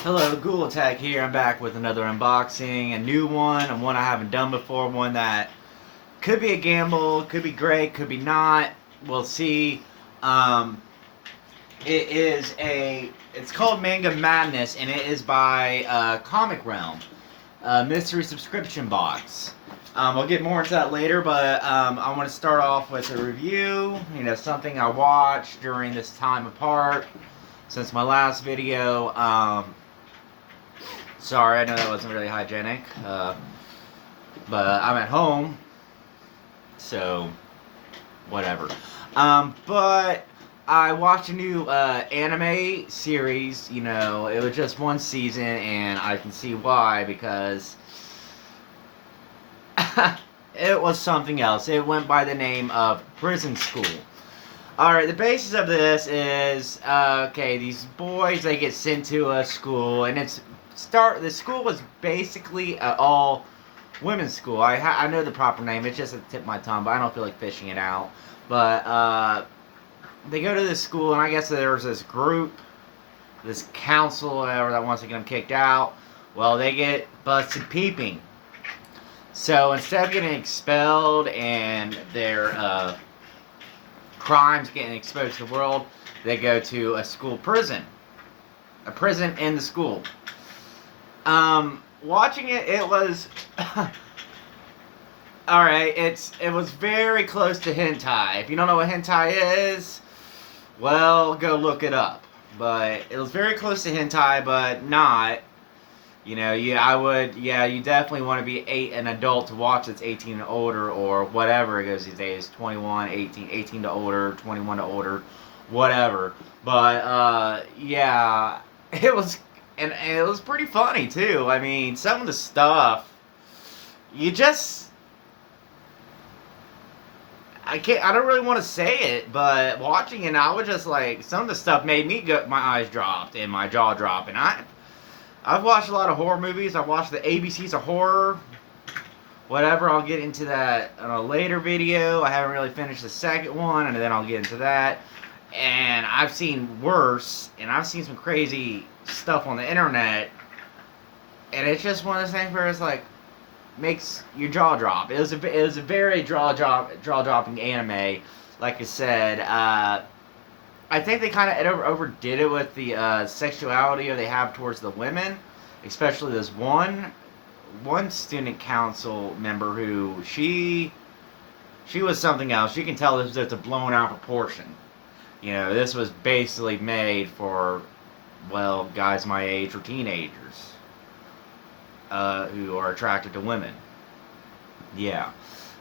Hello, Ghoul Attack here. I'm back with another unboxing, a new one, and one I haven't done before, one that could be a gamble, could be great, could be not. We'll see. Um, it's called Manga Madness, and it is by Comic Realm, mystery subscription box. I'll get more into that later, but I want to start off with a review. Something I watched during this time apart since my last video. Sorry, I know that wasn't really hygienic, but I'm at home, so whatever. But I watched a new anime series. It was just one season, and I can see why, because it was something else. It went by the name of Prison School. Alright, the basis of this is, okay, these boys, they get sent to a school, and the school was basically all women's school. I know the proper name, it's just at the tip of my tongue, but I don't feel like fishing it out. But, they go to this school, and I guess there's this group, this council, or whatever, that wants to get them kicked out. Well, they get busted peeping. So, instead of getting expelled, and their, crimes getting exposed to the world, they go to a school prison. A prison in the school. Watching it was alright, it was very close to hentai. If you don't know what hentai is, well, go look it up. But it was very close to hentai, but not. You definitely want to be an adult to watch that's 18 and older, or whatever it goes these days, 21, 18 to older, 21 to older, whatever. But, yeah, it was, and it was pretty funny, too. I mean, some of the stuff, I don't really want to say it, but watching it, I was just like, some of the stuff made me my eyes dropped and my jaw dropped, and I've watched a lot of horror movies. I've watched the ABCs of horror. Whatever, I'll get into that in a later video. I haven't really finished the second one, and then I'll get into that. And I've seen worse, and I've seen some crazy stuff on the internet. And it's just one of those things where it's like, makes your jaw drop. It was a very jaw dropping anime. Like I said, I think they kind of overdid it with the sexuality they have towards the women, especially this one student council member who she was something else. You can tell this was a blown out proportion. This was basically made for, well, guys my age or teenagers who are attracted to women. Yeah,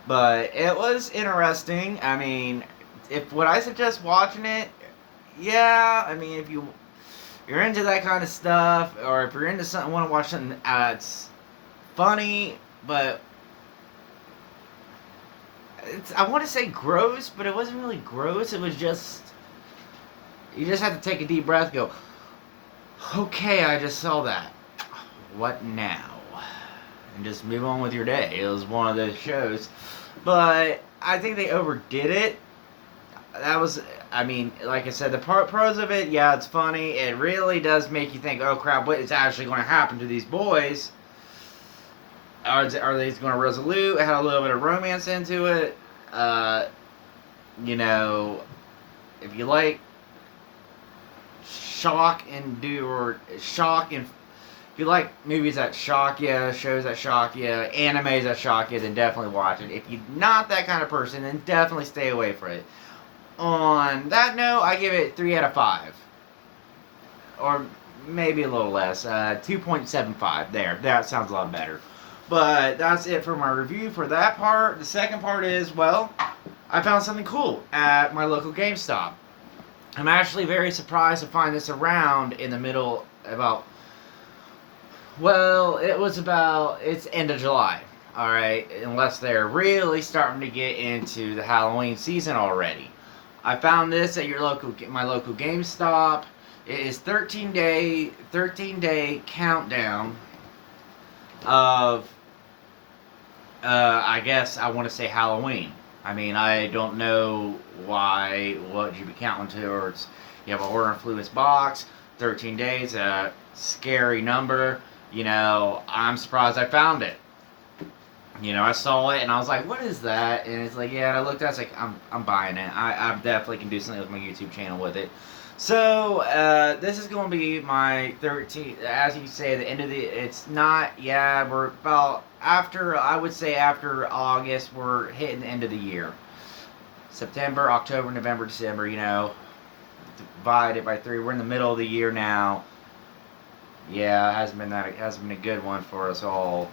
but it was interesting. I mean, would I suggest watching it? Yeah, I mean, if you're into that kind of stuff, or if you're into something, want to watch something that's funny, but I want to say gross, but it wasn't really gross. It was just, you just have to take a deep breath, go, okay, I just saw that. What now? And just move on with your day. It was one of those shows, but I think they overdid it. That was, I mean, like I said, the pros of it, yeah, it's funny. It really does make you think, oh crap, what is actually going to happen to these boys? Are they going to resolute? It had a little bit of romance into it. If you like if you like movies that shock you, shows that shock you, animes that shock you, then definitely watch it. If you're not that kind of person, then definitely stay away from it. On that note, I give it 3 out of 5. Or maybe a little less. 2.75. There. That sounds a lot better. But that's it for my review for that part. The second part is, well, I found something cool at my local GameStop. I'm actually very surprised to find this around in the middle it's end of July. Alright, unless they're really starting to get into the Halloween season already. I found this at my local GameStop. It is 13-day countdown of, I guess I want to say Halloween. I mean, I don't know what you'd be counting towards. You have a horror influence box. 13 days, a scary number. I'm surprised I found it. I saw it and I was like, what is that? And it's like, yeah, and I looked at it, it's like, I'm buying it. I definitely can do something with my YouTube channel with it. So, this is going to be my 13th, as you say, the end of the, it's not, yeah, we're about, I would say after August, we're hitting the end of the year. September, October, November, December, divide it by 3. We're in the middle of the year now. Yeah, it hasn't been a good one for us all,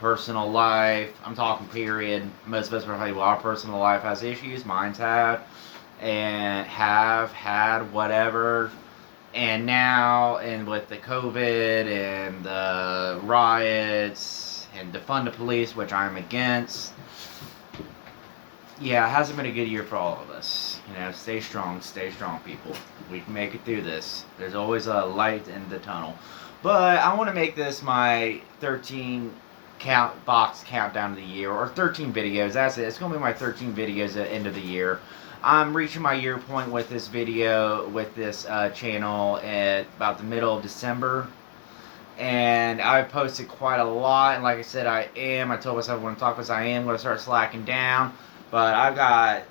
personal life, I'm talking period. Most of us will tell you, well, our personal life has issues, mine's have, and have had whatever. And now, and with the COVID and the riots and defund the police, which I'm against, yeah, it hasn't been a good year for all of us. Stay strong, people. We can make it through this. There's always a light in the tunnel. But I want to make this my 13 box countdown of the year, or 13 videos. That's it. It's going to be my 13 videos at the end of the year. I'm reaching my year point with this video, with this channel at about the middle of December. And I posted quite a lot, and like I said, I told myself when I talk about this, I am going to start slacking down. But I've got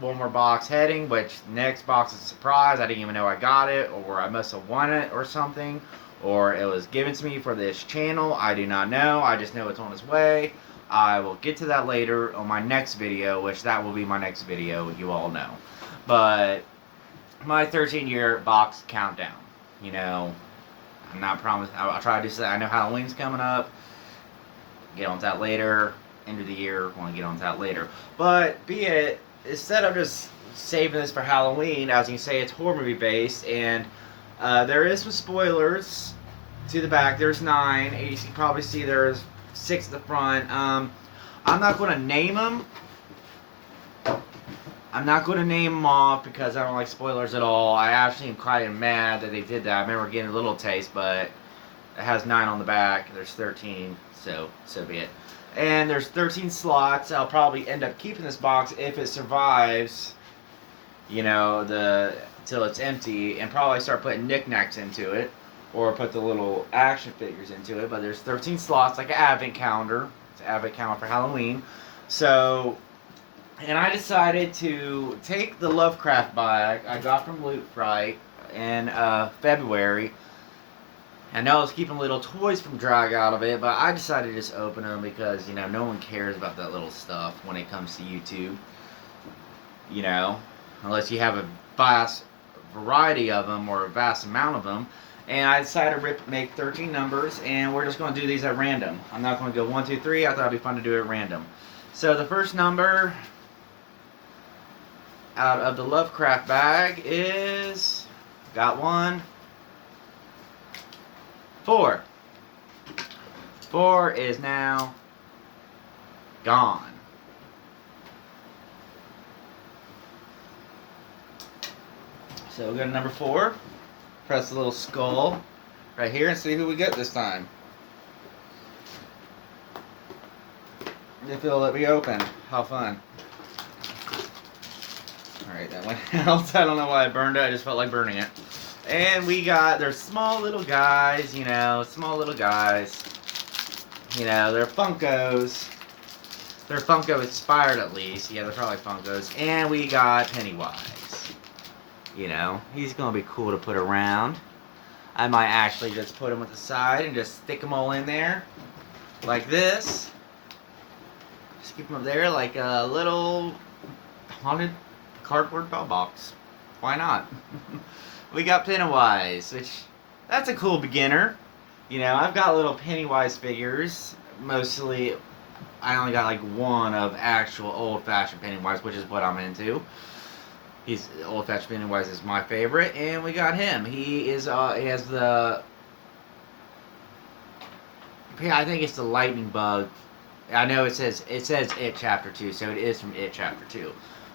one more box heading, which next box is a surprise. I didn't even know I got it, or I must have won it or something, or it was given to me for this channel. I do not know. I just know it's on its way. I will get to that later on my next video, which that will be my next video, you all know. But my 13-year box countdown, I'm not promising. I'll try to do that. I know Halloween's coming up. Get on to that later. End of the year, want to get on to that later. But be it, instead of just saving this for Halloween, as you can say, it's horror movie based, and there is some spoilers to the back. There's 9. You can probably see there's 6 at the front. I'm not going to name them. I'm not going to name them off because I don't like spoilers at all. I actually am quite mad that they did that. I remember getting a little taste, but it has 9 on the back. There's 13, so be it. And there's 13 slots. I'll probably end up keeping this box if it survives, till it's empty, and probably start putting knickknacks into it, or put the little action figures into it. But there's 13 slots, like an advent calendar. It's an advent calendar for Halloween. So, and I decided to take the Lovecraft bag I got from Loot Fright in February. I know I was keeping little toys from drag out of it, but I decided to just open them because, no one cares about that little stuff when it comes to YouTube. Unless you have a vast variety of them or a vast amount of them. And I decided to make 13 numbers, and we're just going to do these at random. I'm not going to go 1, 2, 3. I thought it'd be fun to do it at random. So the first number out of the Lovecraft bag is, got 1, 4. 4 is now gone. So we'll go to number 4. Press the little skull right here and see who we get this time. If it'll let me open. How fun. Alright, that went out. I don't know why I burned it. I just felt like burning it. And we got, they're small little guys, small little guys. They're Funkos. They're Funko inspired at least. Yeah, they're probably Funkos. And we got Pennywise. He's going to be cool to put around. I might actually just put him at the side and just stick them all in there. Like this. Just keep them up there like a little haunted cardboard doll box. Why not? We got Pennywise, which, that's a cool beginner. I've got little Pennywise figures. Mostly, I only got like 1 of actual old-fashioned Pennywise, which is what I'm into. He's old-fashioned Pennywise is my favorite, and we got him. He is, he has the, I think it's the lightning bug. I know it says It Chapter 2, so it is from It Chapter 2.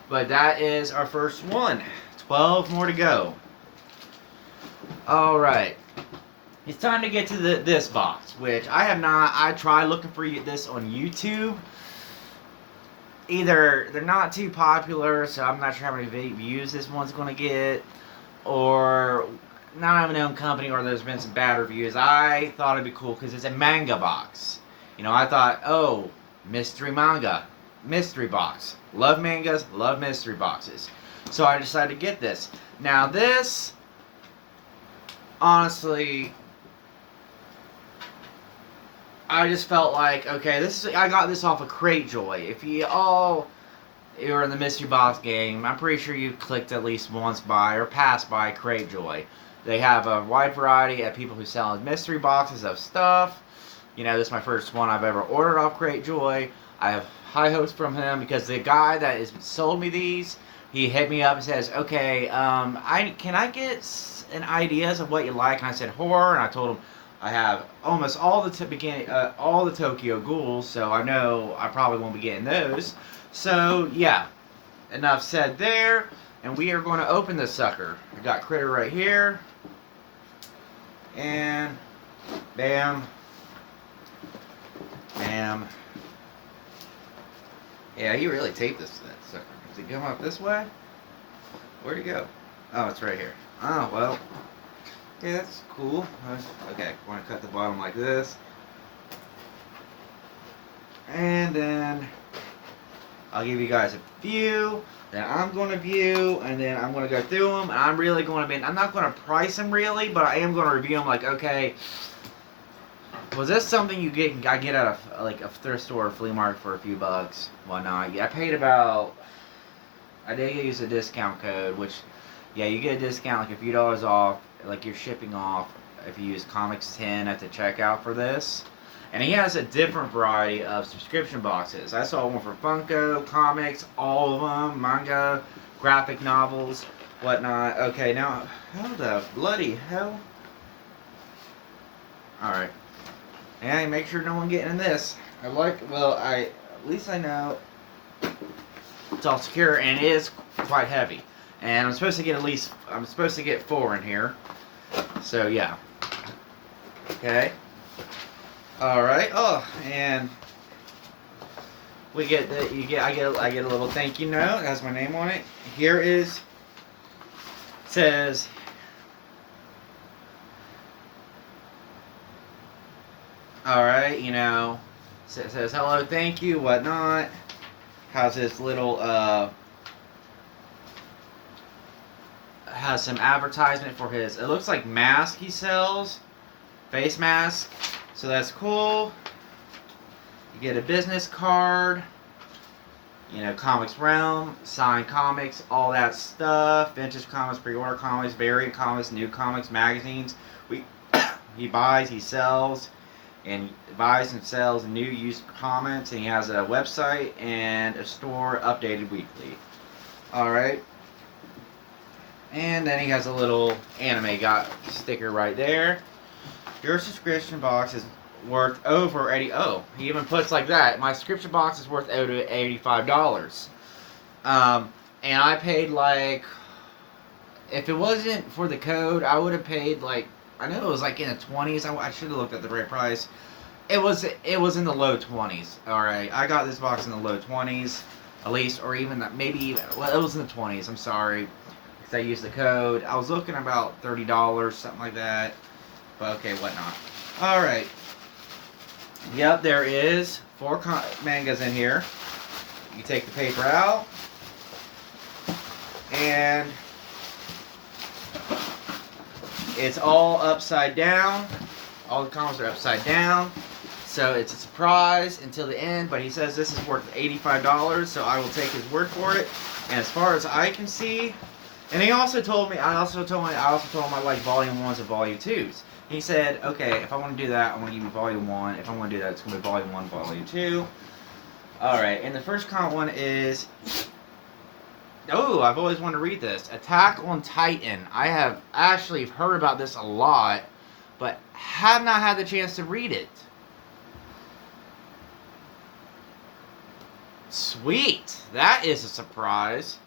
But that is our first one. 12 more to go. Alright. It's time to get to this box, which I tried looking for this on YouTube. Either they're not too popular, so I'm not sure how many views this one's going to get, or known company or there's been some bad reviews, I thought it'd be cool because it's a manga box. You know, I thought, oh, mystery manga, mystery box. Love mangas, love mystery boxes. So I decided to get this. Now this, honestly, I just felt like, okay, I got this off of Cratejoy. If you're in the mystery box game, I'm pretty sure you clicked at least once by or passed by Cratejoy. They have a wide variety of people who sell mystery boxes of stuff. You know, this is my first one I've ever ordered off Cratejoy. I have high hopes from him because the guy that has sold me these, he hit me up and says, okay, can I get an ideas of what you like? And I said horror, and I told him I have almost all all the Tokyo Ghouls, so I know I probably won't be getting those. So yeah, enough said there, and we are going to open this sucker. I got Critter right here, and bam, bam. Yeah, he really taped that sucker. Does it come up this way? Where'd it go? Oh, it's right here. Oh, well. Yeah, that's cool. Okay, I want to cut the bottom like this. And then I'll give you guys a view. Then I'm going to view, and then I'm going to go through them. And I'm really going to I'm not going to price them really, but I am going to review them like, okay, was this something I get at a thrift store or flea market for a few bucks? Whatnot. Yeah, I did use a discount code, which, yeah, you get a discount like a few dollars off, like you're shipping off if you use Comics 10 at the checkout for this. And he has a different variety of subscription boxes. I saw one for Funko, comics, all of them, manga, graphic novels, whatnot. Okay, now, how the bloody hell? Alright. And make sure no one getting in this. At least I know it's all secure, and it is quite heavy. And I'm supposed to get 4 in here. So yeah. Okay. All right. Oh, and I get a little thank you note. It has my name on it. Says, all right, you know, it says hello, thank you, whatnot. Has this little has some advertisement for his, it looks like mask he sells, face mask, so that's cool. You get a business card, you know, Comics Realm, signed comics, all that stuff, vintage comics, pre-order comics, variant comics, new comics, magazines. He buys, he sells, and buys and sells new used comics, and he has a website and a store updated weekly. Alright. And then he has a little anime sticker right there. Your subscription box is worth over he even puts like that. My subscription box is worth over $85. And I paid like, if it wasn't for the code, I would have paid like, I know it was like in the 20s. I should have looked at the right price. It was in the low 20s. Alright, I got this box in the low 20s, at least, or even that, maybe even, well, it was in the 20s, I'm sorry. I used the code. I was looking about $30, something like that. But okay, whatnot. Alright. Yep, there is 4 mangas in here. You take the paper out. And it's all upside down. All the comics are upside down. So it's a surprise until the end. But he says this is worth $85, so I will take his word for it. And as far as I can see, and he also told me, I also told him I like volume 1s and volume 2s. He said, okay, if I want to do that, I want to give you volume 1. If I want to do that, it's going to be volume 1, volume 2. Alright, and the first comic one is, oh, I've always wanted to read this. Attack on Titan. I have actually heard about this a lot, but have not had the chance to read it. Sweet. That is a surprise.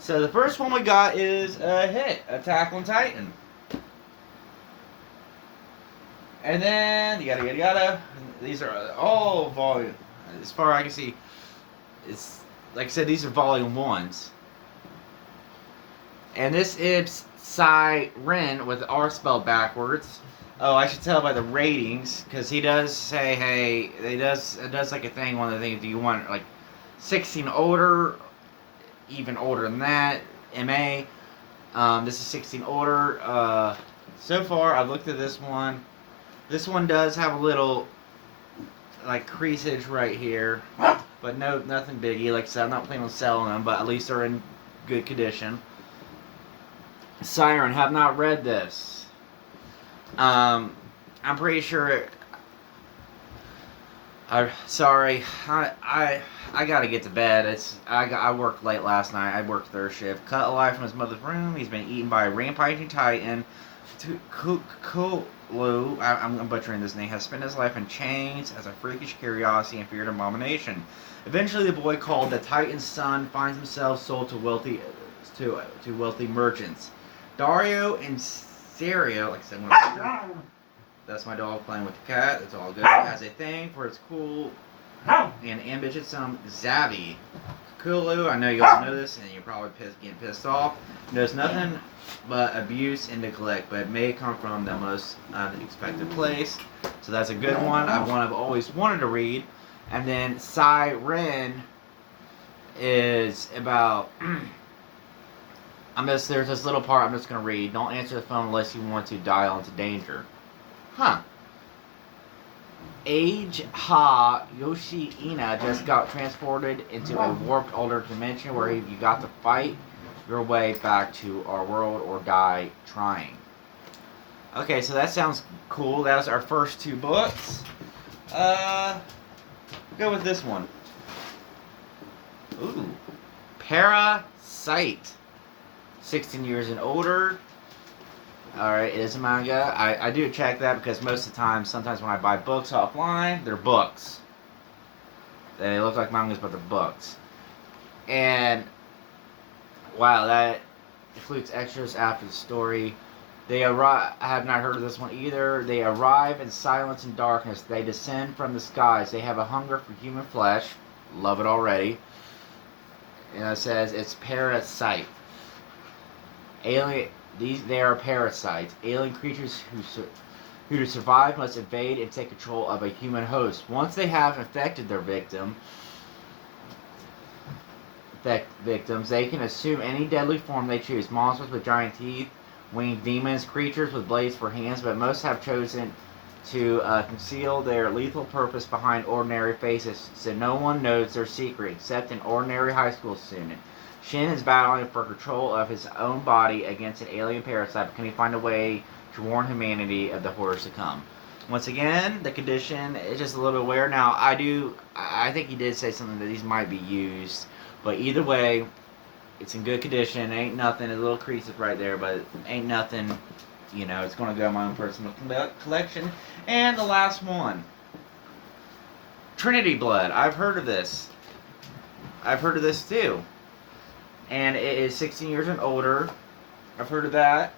So the first one we got is a hit, Attack on Titan. And then, yada. These are all volume. As far as I can see, it's, like I said, these are volume 1s. And this is Siren with the R spelled backwards. Oh, I should tell by the ratings, because he does say, hey, it does like a thing, one of the things, do you want like 16 older, even older than that, MA. This is 16 older. So far, I've looked at this one. This one does have a little, like, creasage right here, but no, nothing biggie. Like I said, I'm not planning on selling them, but at least they're in good condition. Siren, have not read this. I'm pretty sure. Sorry, I gotta get to bed. I worked late last night. I worked third shift. Cut alive from his mother's room. He's been eaten by a rampaging titan. Kulu, I'm butchering this name, has spent his life in chains as a freakish curiosity and feared abomination. Eventually, the boy called the Titan's son finds himself sold to wealthy merchants. Dario and Serio, like I said, that's my dog playing with the cat. That's all good. He has a thing for its cool and ambitious son, Zavi. Kulu, I know you all know this, and you're probably getting pissed off. Knows nothing but abuse and neglect, but it may come from the most unexpected place. So that's a good one. I've always wanted to read. And then Siren is about. There's this little part I'm just gonna read. Don't answer the phone unless you want to dial into danger. Huh. Age Ha Yoshi-ina just got transported into a warped older dimension where you got to fight your way back to our world or die trying. Okay, so that sounds cool. That was our first two books. Go with this one. Ooh. Parasite. 16 years and older. Alright, it is a manga. I do check that because most of the time, sometimes when I buy books offline, they're books. They look like mangas, but they're books. And, wow, that includes extras after the story. They arrive. I have not heard of this one either. They arrive in silence and darkness. They descend from the skies. They have a hunger for human flesh. Love it already. And it says it's Parasite. Alien. They are parasites, alien creatures who to survive must invade and take control of a human host. Once they have infected their victims, they can assume any deadly form they choose. Monsters with giant teeth, winged demons, creatures with blades for hands, but most have chosen to conceal their lethal purpose behind ordinary faces, so no one knows their secret except an ordinary high school student. Shin is battling for control of his own body against an alien parasite, but can he find a way to warn humanity of the horrors to come? Once again, the condition is just a little bit weird. Now, I think he did say something that these might be used, but either way, it's in good condition. Ain't nothing. A little creases right there, but ain't nothing. You know, it's going to go in my own personal collection. And the last one, Trinity Blood. I've heard of this. I've heard of this too. And it is 16 years and older. I've heard of that.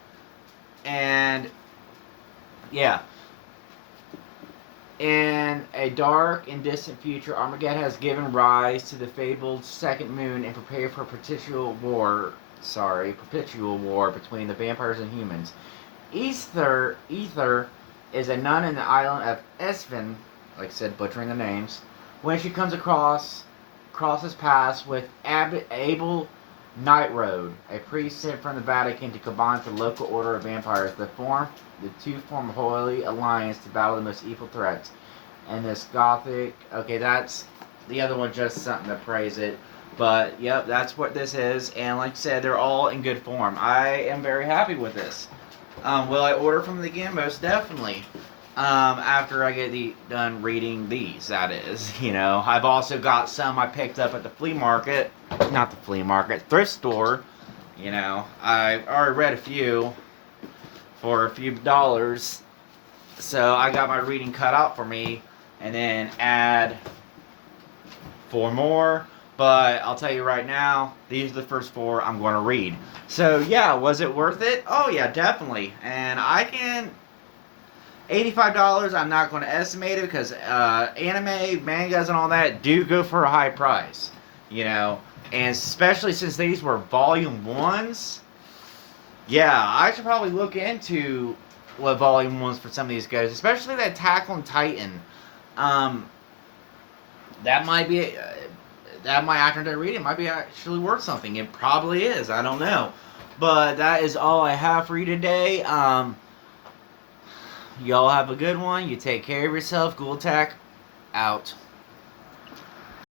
And, yeah. In a dark and distant future, Armageddon has given rise to the fabled second moon and prepared for perpetual war between the vampires and humans. Ether is a nun in the island of Esven, like I said, butchering the names. When she comes crosses paths with Abel Night Road, a priest sent from the Vatican to combine with the local order of vampires. The two form a holy alliance to battle the most evil threats. And this gothic, okay, that's the other one, just something to praise it. But yep, that's what this is. And like I said, they're all in good form. I am very happy with this. Will I order from them again? Most definitely. After I get done reading these, that is. You know, I've also got some I picked up at the flea market. Not the flea market, thrift store. You know, I already read a few for a few dollars. So I got my reading cut out for me. And then add 4 more. But I'll tell you right now, these are the first 4 I'm going to read. So yeah, was it worth it? Oh yeah, definitely. And I can... $85, I'm not going to estimate it because anime, mangas, and all that do go for a high price. You know, and especially since these were volume 1s, Yeah, I should probably look into what volume ones for some of these guys, especially that Attack on Titan. Um, that might be that might after I read it might be actually worth something. It probably is. I don't know, but that is all I have for you today. Y'all have a good one. You take care of yourself. Ghoul Attack out.